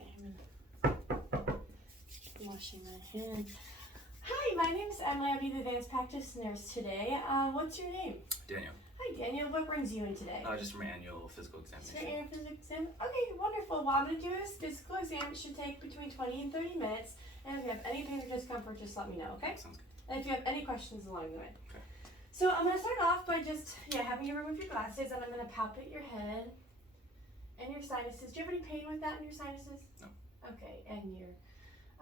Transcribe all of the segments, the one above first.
Okay, I'm washing my hands. Hi, my name is Emily. I'll be the advanced practice nurse today. What's your name? Daniel. Hi, Daniel. What brings you in today? Just from annual physical examination. Your annual physical exam? Okay, wonderful. Well, I'm going to do this physical exam. It should take between 20 and 30 minutes. And if you have any pain or discomfort, just let me know, okay? Sounds good. And if you have any questions along the way. Okay. So I'm going to start off by just, having you remove your glasses, and I'm going to palpate your head and your sinuses. Do you have any pain with that in your sinuses? No. Okay, and your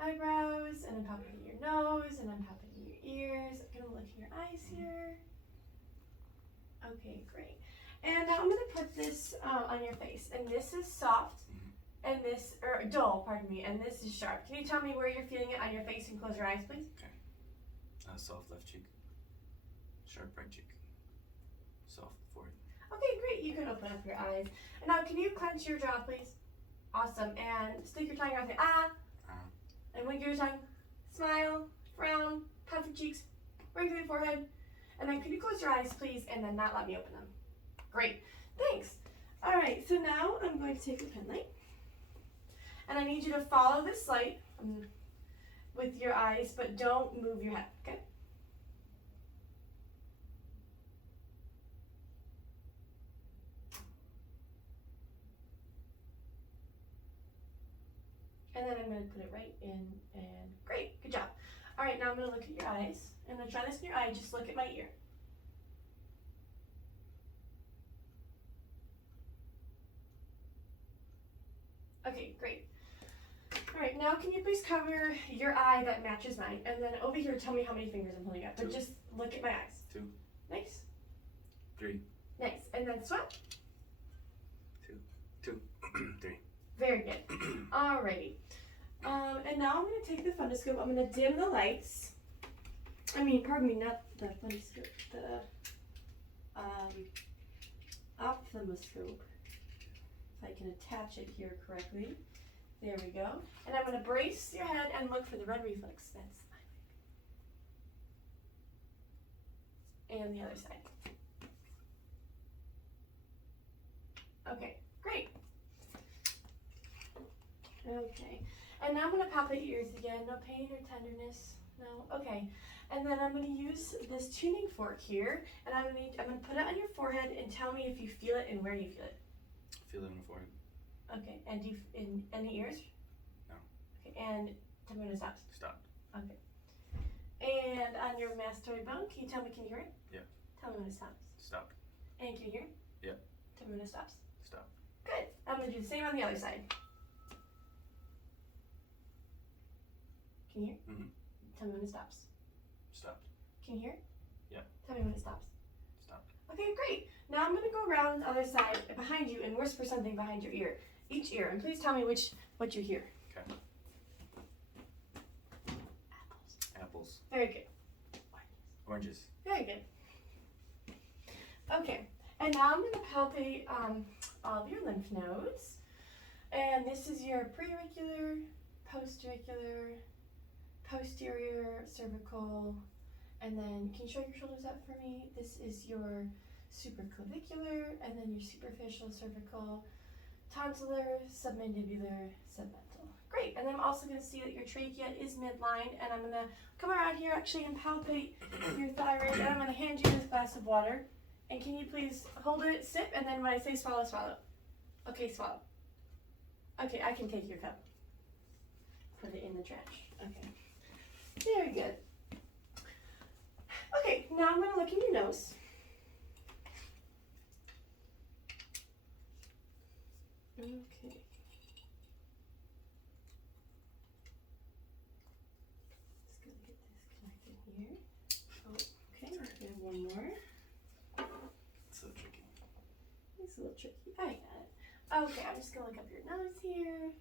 eyebrows, and I'm palpating your nose, and I'm palpating your ears. I'm going to look in your eyes here. Okay, great. And now I'm going to put this on your face, and this is soft, and this, or dull, pardon me, and this is sharp. Can you tell me where you're feeling it on your face and close your eyes, please? Okay. Soft left cheek. Sharp right cheek. Soft forehead. Okay, great. You can open up your eyes. And now, can you clench your jaw, please? Awesome. And stick your tongue out and say, ah. And wink your tongue. Smile. Frown. Puff your cheeks. Wrinkle your forehead. And then, could you close your eyes, please, and then not let me open them? Great. Thanks. All right. So now I'm going to take the pen light. And I need you to follow this light with your eyes, but don't move your head, okay? And then I'm going to put it right in, and great, good job. All right, now I'm going to look at your eyes. I'm going to try this in your eye, just look at my ear. Okay, great. All right, now can you please cover your eye that matches mine, and then over here tell me how many fingers I'm holding up, but just look at my eyes. 2. Nice. 3. Nice, and then swap. 2. 3. Very good. Alrighty. And now I'm going to take the fundoscope. I'm going to dim the lights. Pardon me, not the fundoscope, the ophthalmoscope. If I can attach it here correctly. There we go. And I'm going to brace your head and look for the red reflex. That's and the other side. Okay, great. Okay, and now I'm going to palpate your ears again. No pain or tenderness. No. Okay, and then I'm going to use this tuning fork here, and I'm going to put it on your forehead and tell me if you feel it and where you feel it. Feel it on the forehead. Okay, and do you, in any ears? No. Okay, and tell me when it stops. Stop. Okay. And on your mastoid bone, can you tell me? Can you hear it? Yeah. Tell me when it stops. Stop. And can you hear it? Yeah. Tell me when it stops. Stop. Good. I'm going to do the same on the other side. Can you hear? Tell me when it stops. Stop. Can you hear? Yeah. Tell me when it stops. Stop. Okay, great. Now I'm going to go around the other side behind you and whisper something behind your ear. Each ear. And please tell me what you hear. Okay. Apples. Apples. Very good. Oranges. Very good. Okay. And now I'm going to palpate all of your lymph nodes. And this is your preauricular, posterior, cervical, and then can you show your shoulders up for me? This is your supraclavicular, and then your superficial cervical, tonsillar, submandibular, submental. Great, and then I'm also going to see that your trachea is midline, and I'm going to come around here actually and palpate your thyroid, and I'm going to hand you this glass of water. And can you please hold it, sip, and then when I say swallow, swallow. Okay, swallow. Okay, I can take your cup. Put it in the trash. Okay. Very good. Okay, now I'm going to look in your nose. Okay. Just going to get this connected here. Oh, okay, we have one more. It's so tricky. It's a little tricky. I got it. Okay, I'm just going to look up your nose here.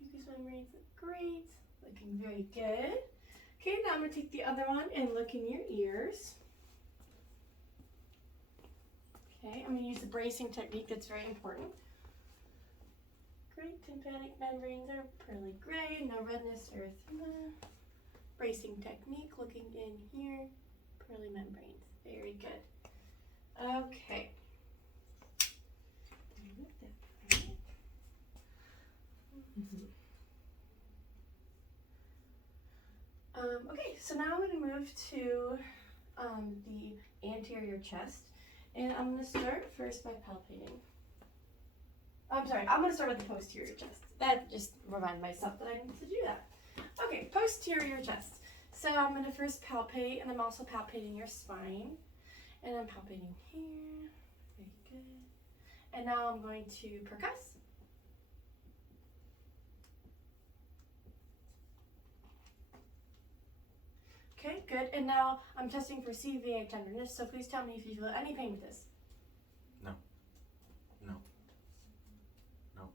Mucous membranes look great. Looking very good. Okay, now I'm going to take the other one and look in your ears. Okay, I'm going to use the bracing technique. That's very important. Great, tympanic membranes are pearly gray, no redness or erythema. Bracing technique, looking in here, pearly membranes. Very good. Okay. Okay, so now I'm going to move to the anterior chest, and I'm going to start first by palpating. I'm sorry, I'm going to start with the posterior chest. That just reminded myself that I need to do that. Okay, posterior chest. So I'm going to first palpate, and I'm also palpating your spine, and I'm palpating here. Very good. And now I'm going to percuss. Okay, good. And now I'm testing for CVA tenderness, so please tell me if you feel any pain with this. No. No. No.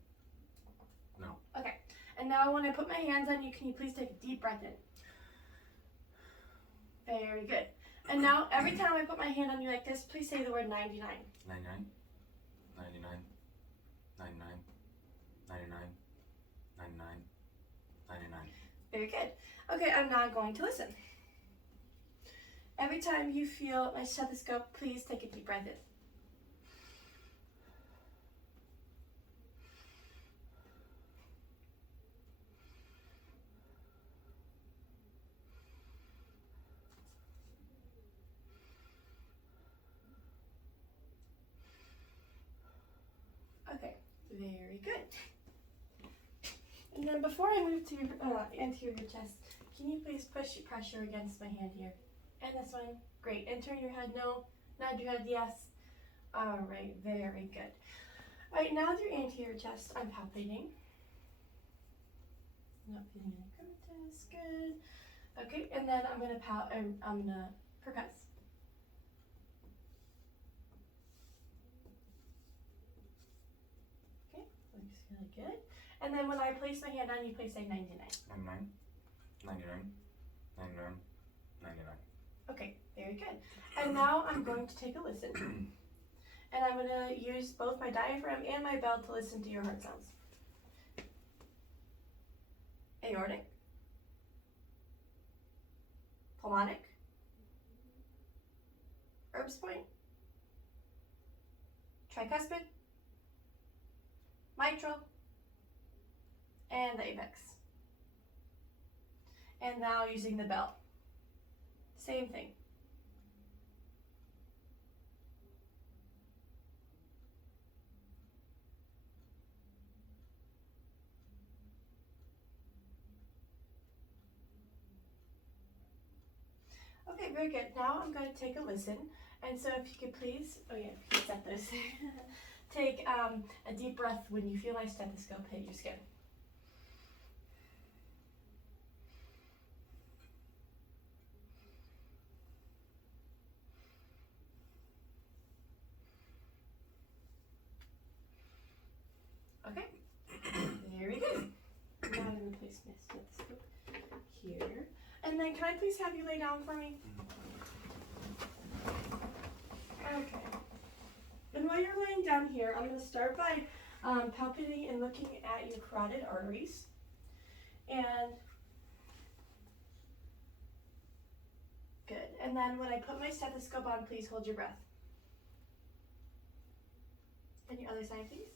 No. Okay. And now when I put my hands on you, can you please take a deep breath in? Very good. And now every time I put my hand on you like this, please say the word 99. 99. 99. 99. 99. 99. 99. Very good. Okay, I'm now going to listen. Every time you feel my stethoscope, please take a deep breath in. Okay, very good. And then before I move to your anterior chest, can you please push your pressure against my hand here? And this one, great. And turn your head no, nod your head yes. All right, very good. All right, now with your anterior chest, I'm palpating. Not feeling any crevices, good. Okay, and then I'm gonna percuss. Okay, looks really good. And then when I place my hand on you, please say 99. 99. 99. 99. 99. Okay, very good. And now I'm going to take a listen. And I'm going to use both my diaphragm and my bell to listen to your heart sounds. Aortic. Pulmonic. Herb's point. Tricuspid. Mitral. And the apex. And now using the bell. Same thing. Okay, very good. Now I'm going to take a listen. And so if you could please, oh yeah, you can set those. Take a deep breath when you feel my stethoscope hit your skin. Okay, very good. Now I'm going to place my stethoscope here. And then can I please have you lay down for me? Okay. And while you're laying down here, I'm going to start by palpating and looking at your carotid arteries. And good. And then when I put my stethoscope on, please hold your breath. And your other side, please.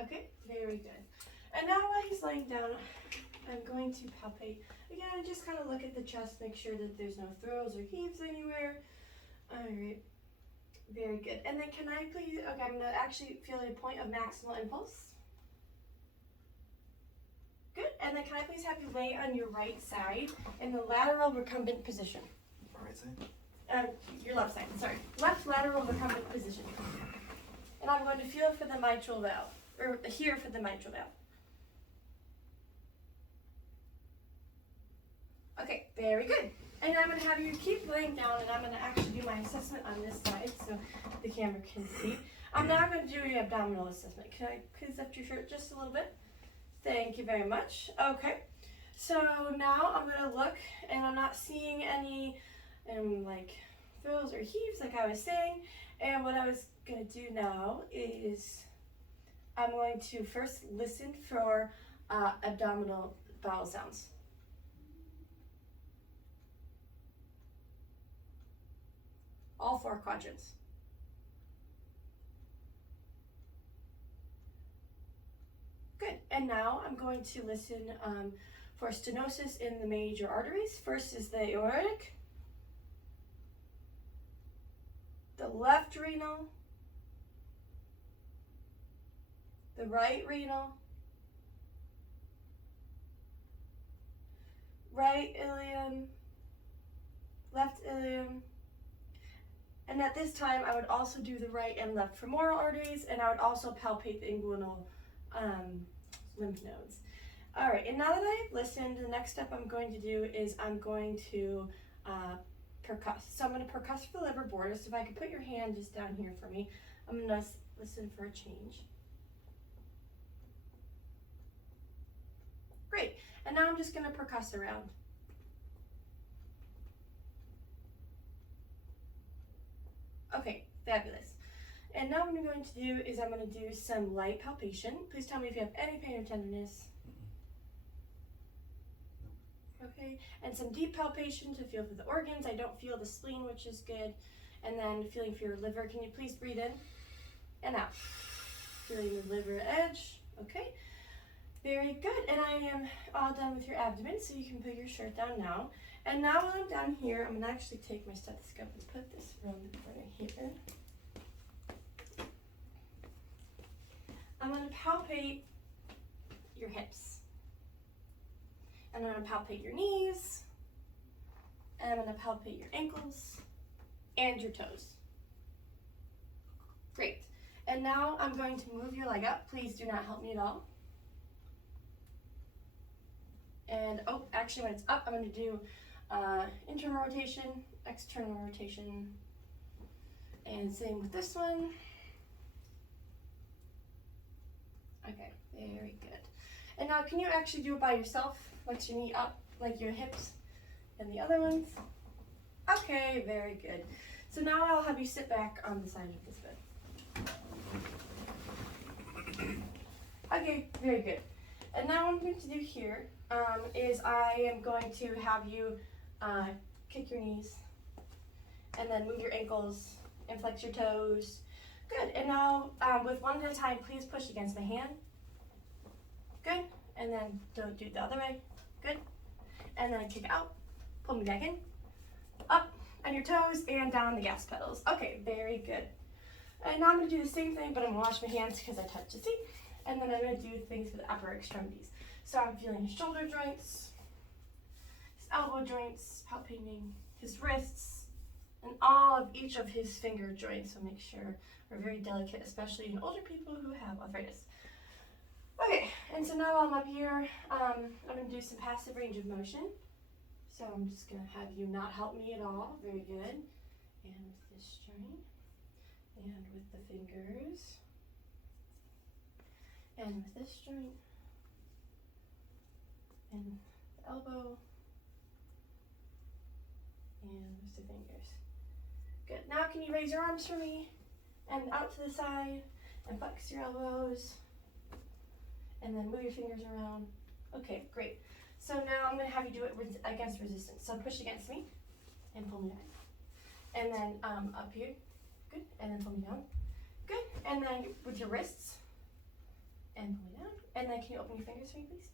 Okay, very good. And now while he's laying down, I'm going to palpate. Again, just kind of look at the chest, make sure that there's no throws or heaves anywhere. All right, very good. And then can I please, okay, I'm gonna actually feel a point of maximal impulse. Good, and then can I please have you lay on your right side in the lateral recumbent position? Right side? Your left side, sorry. Left lateral recumbent position. And I'm going to feel for the mitral valve, or here for the mitral valve. Okay, very good. And I'm going to have you keep laying down, and I'm going to actually do my assessment on this side so the camera can see. I'm now going to do your abdominal assessment. Can I please lift your shirt just a little bit? Thank you very much. Okay, so now I'm going to look, and I'm not seeing any like thrills or heaves like I was saying. And what I was going to do now is I'm going to first listen for abdominal bowel sounds. All four quadrants. Good. And now I'm going to listen for stenosis in the major arteries. First is the aortic, the left renal, the right renal, right ilium, left ilium, and at this time I would also do the right and left femoral arteries, and I would also palpate the inguinal lymph nodes. All right, and now that I've listened, the next step I'm going to do is I'm going to percuss. So I'm going to percuss for the liver border. So if I could put your hand just down here for me, I'm going to listen for a change. Great, and now I'm just going to percuss around. Okay, fabulous. And now what I'm going to do is I'm going to do some light palpation. Please tell me if you have any pain or tenderness. Okay, and some deep palpation to feel for the organs. I don't feel the spleen, which is good. And then feeling for your liver. Can you please breathe in and out? Feeling the liver edge. Okay, very good. And I am all done with your abdomen, so you can put your shirt down now. And now while I'm down here, I'm going to actually take my stethoscope and put this around the corner here. I'm going to palpate your hips. And I'm going to palpate your knees. And I'm going to palpate your ankles and your toes. Great. And now I'm going to move your leg up. Please do not help me at all. And, oh, actually when it's up, I'm going to do internal rotation, external rotation, and same with this one. Okay, very good. And now can you actually do it by yourself? Flex your knee up like your hips and the other ones. Okay, very good. So now I'll have you sit back on the side of this bed. Okay, very good. And now what I'm going to do here is I am going to have you kick your knees and then move your ankles and flex your toes. Good. And now with one at a time, please push against my hand. Good. And then don't do it the other way. Good. And then kick out. Pull me back in. Up on your toes and down the gas pedals. Okay, very good. And now I'm going to do the same thing, but I'm going to wash my hands because I touched the seat. And then I'm going to do things for the upper extremities. So I'm feeling his shoulder joints, his elbow joints, palpating his wrists, and all of each of his finger joints. So make sure we're very delicate, especially in older people who have arthritis. Okay, and so now while I'm up here, I'm going to do some passive range of motion. So I'm just going to have you not help me at all. Very good. And with this joint, and with the fingers, and with this joint, and the elbow, and with the fingers. Good. Now can you raise your arms for me, and out to the side, and flex your elbows, and then move your fingers around. Okay, great. So now I'm going to have you do it against resistance. So push against me, and pull me back. And then up here, good, and then pull me down. Good, and then with your wrists, and pull me down. And then can you open your fingers for me, please?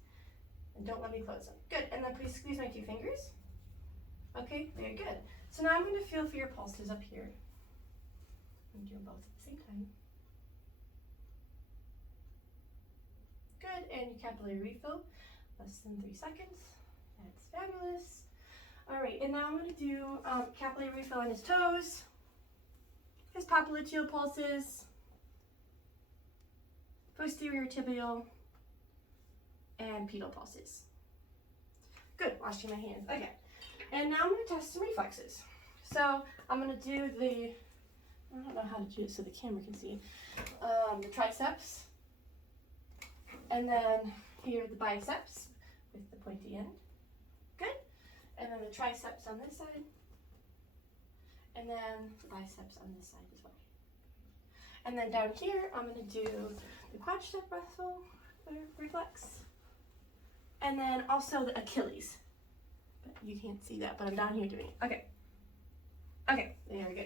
And don't let me close them. Good, and then please squeeze my two fingers. Okay, very good. So now I'm going to feel for your pulses up here. I'm doing both at the same time. Good, and your capillary refill, less than 3 seconds. That's fabulous. All right, and now I'm going to do capillary refill on his toes, his popliteal pulses, posterior tibial, and pedal pulses. Good, washing my hands. Okay, and now I'm going to test some reflexes. So I'm going to do I don't know how to do it so the camera can see, the triceps, and then here the biceps with the pointy end. Good. And then the triceps on this side, and then the biceps on this side as well. And then down here, I'm going to do the quadricep reflex, and then also the Achilles. But you can't see that, but I'm down here doing it. Okay. Okay, there we go.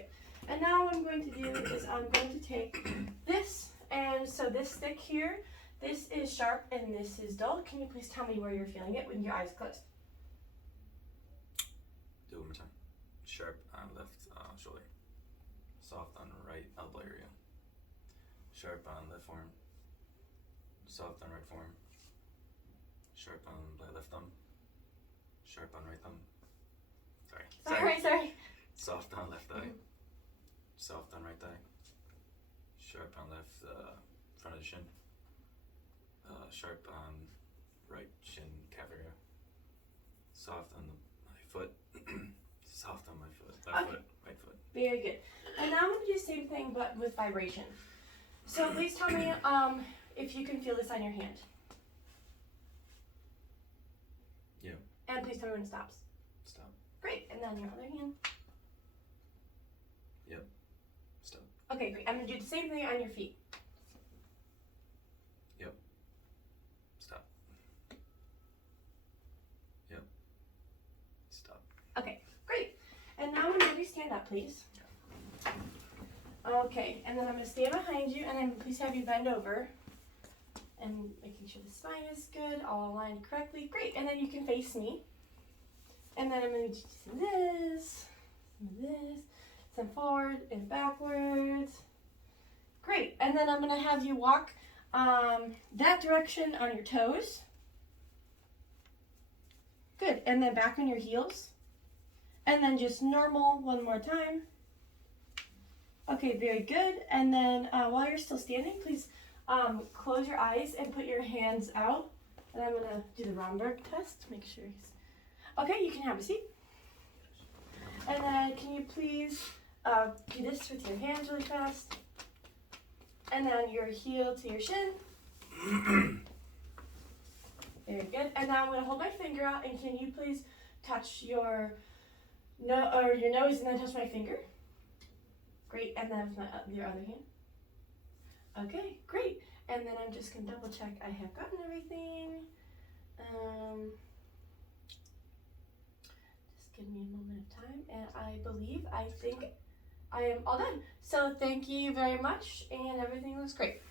And now what I'm going to do is I'm going to take this, and so this stick here, This is sharp and this is dull. Can you please tell me where you're feeling it with your eyes closed? Do it one more time. Sharp on left shoulder. Soft on right elbow area. Sharp on left forearm. Soft on right forearm. Sharp on left thumb. Sharp on right thumb. Sorry. Soft on left thigh. Soft on right thigh. Sharp on left front of the shin. Sharp on right shin calf area. Soft on my foot. Soft on my foot. Left foot. Right foot. Very good. And now I'm going to do the same thing but with vibration. So please tell me if you can feel this on your hand. Yeah. And please tell me when it stops. Stop. Great. And then your other hand. Yep. Stop. Okay, great. I'm going to do the same thing on your feet. Yep. Stop. Yep. Stop. Okay, great. And now I'm going to have you stand up, please. Okay, and then I'm going to stand behind you, and then please have you bend over. And making sure the spine is good, all aligned correctly. Great, and then you can face me. And then I'm going to do some of this, some forward and backwards. Great, and then I'm going to have you walk that direction on your toes. Good, and then back on your heels. And then just normal one more time. Okay, very good. And then while you're still standing, please close your eyes and put your hands out. And I'm going to do the Romberg test. Make sure he's... Okay, you can have a seat. And then can you please do this with your hands really fast. And then your heel to your shin. Very good. And now I'm going to hold my finger out, and can you please touch your nose and then touch my finger? Great. And then with your other hand. Okay, great. And then I'm just going to double check I have gotten everything. Just give me a moment of time, and I think I am all done. So thank you very much, and everything looks great.